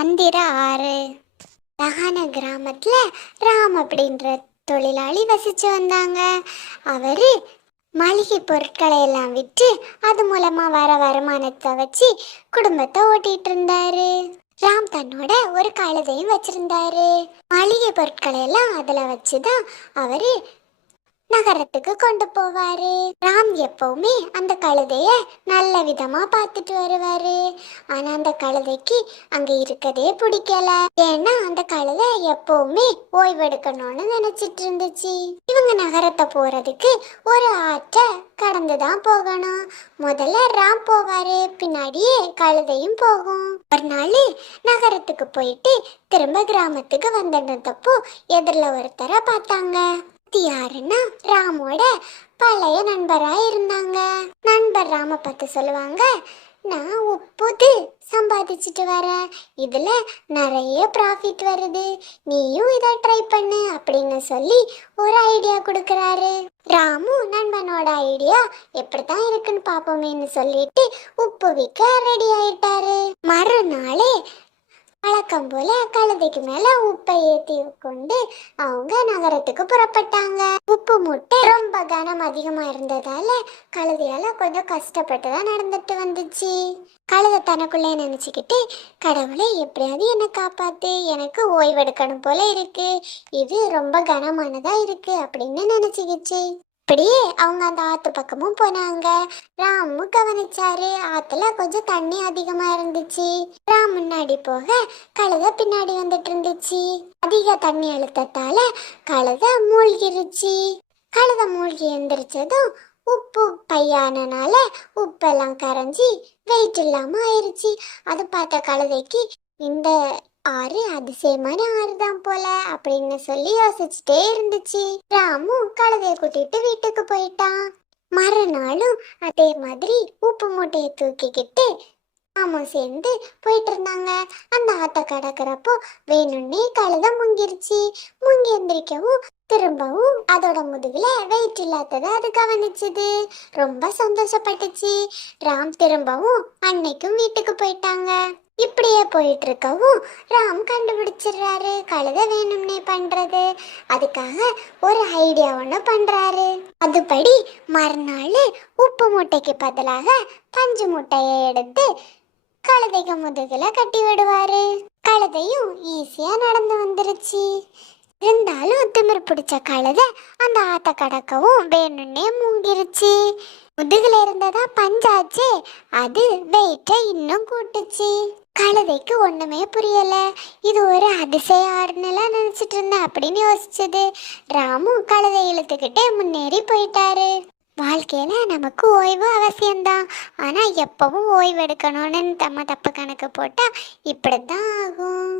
மந்திர ஆறு. தகான கிராமத்துல ராம் அப்படின்ற தொழிலாளி வசிச்சு வந்தாங்க. அவரு மளிகை பொருட்களை எல்லாம் விற்று அது மூலமா வர வருமானத்தை வச்சு குடும்பத்தை ஓட்டிட்டு இருந்தாரு ராம் தன்னோட ஒரு கழுதையும் வச்சிருந்தாரு. மளிகை பொருட்களை எல்லாம் அதுல வச்சுதான் அவரு நகரத்துக்கு கொண்டு போவாரு. ராம் எப்பவுமே அந்த கழுதைய நல்ல விதமா பார்த்துட்டு வருவாரு. ஆனா அந்த கழுதைக்கு அங்க இருக்கதே பிடிக்கல. ஏன்னா அந்த கழுதை எப்பவுமே ஓய்வெடுக்கணும்னு நினைச்சிட்டு இருந்துச்சு. இவங்க நகரத்தை போறதுக்கு ஒரு ஆற்றை கடந்துதான் போகணும். முதல்ல ராம் போவாரு பின்னாடியே கழுதையும் போகும். ஒரு நாள் நகரத்துக்கு போயிட்டு திரும்ப கிராமத்துக்கு வந்துட்டப்போ எதிரில் ஒருத்தரை பார்த்தாங்க. யாருன்னா ராமோட பழைய நண்பரா இருந்தாங்க. நண்பர் ராம பார்த்து சொல்லுவாங்க நான் உப்புது சம்பாதிச்சுட்டு வரேன். இதுல நிறைய ப்ராஃபிட் வருது. நீயும் இதை ட்ரை பண்ணு அப்படின்னு சொல்லி ஒரு ஐடியா கொடுக்கறாரு. ராமு நண்பனோட ஐடியா எப்படித்தான் இருக்குன்னு பாப்போமேன்னு சொல்லிட்டு உப்பு விற்க ரெடி ஆயிட்டாரு. வழக்கம் போல கழுதைக்கு மேல உப்பை ஏத்தி கொண்டு அவங்க நகரத்துக்கு புறப்பட்டாங்க. உப்பு மூட்டை ரொம்ப கனம் அதிகமா இருந்ததால கழுதையால கொஞ்சம் கஷ்டப்பட்டு தான் நடந்துட்டு வந்துச்சு. கழுதை தனக்குள்ளே நினைச்சுக்கிட்டு கடவுளே எப்படியாவது என்னை காப்பாத்து. எனக்கு ஓய்வெடுக்கணும் போல இருக்கு. இது ரொம்ப கனமானதா இருக்கு அப்படின்னு நினைச்சுக்கிச்சு. அப்படியே அவங்க அந்த ஆத்து பக்கமும் போனாங்க. ராமு கவனிச்சாரு. ஆத்துல கொஞ்சம் தண்ணி அதிகமா இருந்துச்சு. ராம் முன்னாடி போக கழுத பின்னாடி வந்துட்டு இருந்துச்சு. அதிக தண்ணி அழுத்தத்தால கழுத மூழ்கிருச்சு. கழுத மூழ்கி எந்திரிச்சதும் உப்பு பையானனால உப்பெல்லாம் கரைஞ்சி வெயிட் இல்லாம ஆயிருச்சு. அது பார்த்த கழுதைக்கு இந்த ஆறு அதிசயமான ஆறு தான் போல. அப்படின்னு சொல்லி யோசிச்சுட்டே இருந்துச்சு. ராமு கழுதைய கூட்டிட்டு வீட்டுக்கு போயிட்டான். மறுநாளும் அதே மாதிரி உப்பு மூட்டையை தூக்கிக்கிட்டு ராமும் சேர்ந்து போயிட்டு இருந்தாங்க அந்த ஆட்டோ கடக்கிறப்போ வேணும்னே கழுதை முங்கிருச்சு. முங்கி எந்திரிக்கவும் திரும்பவும் அதோட முதுகுல வெயிட் இல்லாததை அது கவனிச்சது. ரொம்ப சந்தோஷப்பட்டுச்சு. ராம் திரும்பவும் அன்னைக்கும் வீட்டுக்கு போயிட்டாங்க. இப்படியே போயிட்டு இருக்கவும் ராம் கண்டுபிடிச்சிடுறாரு. கழுதை வேணும்னே பண்றது. அதுக்காக ஒரு ஐடியா ஒன்று பண்றாரு. அதுபடி மறுநாள் உப்பு மூட்டைக்கு பதிலாக பஞ்சு மூட்டையை எடுத்து கழுதைக்கு முதுகுல கட்டி விடுவாரு. கழுதையும் ஈஸியா நடந்து வந்துருச்சு. இருந்தாலும் திமிர் பிடிச்ச கழுதை அந்த ஆத்த கடக்கவும் வேணும்னே மூங்கிருச்சு. முதுகுல இருந்ததா பஞ்சாச்சு அது வெயிட்டை இன்னும் கூட்டுச்சு. கழுதைக்கு ஒண்ணுமே புரியல. இது ஒரு அதிசய ஆறுனெல்லாம் நினைச்சிட்டு இருந்தேன் அப்படின்னு யோசிச்சது. ராமு கழுதை இழுத்துக்கிட்டே முன்னேறி போயிட்டாரு. வாழ்க்கையில நமக்கு ஓய்வு அவசியம்தான். ஆனால் எப்பவும் ஓய்வு எடுக்கணும்னு நம்ம தப்பு கணக்கு போட்டா இப்படித்தான் ஆகும்.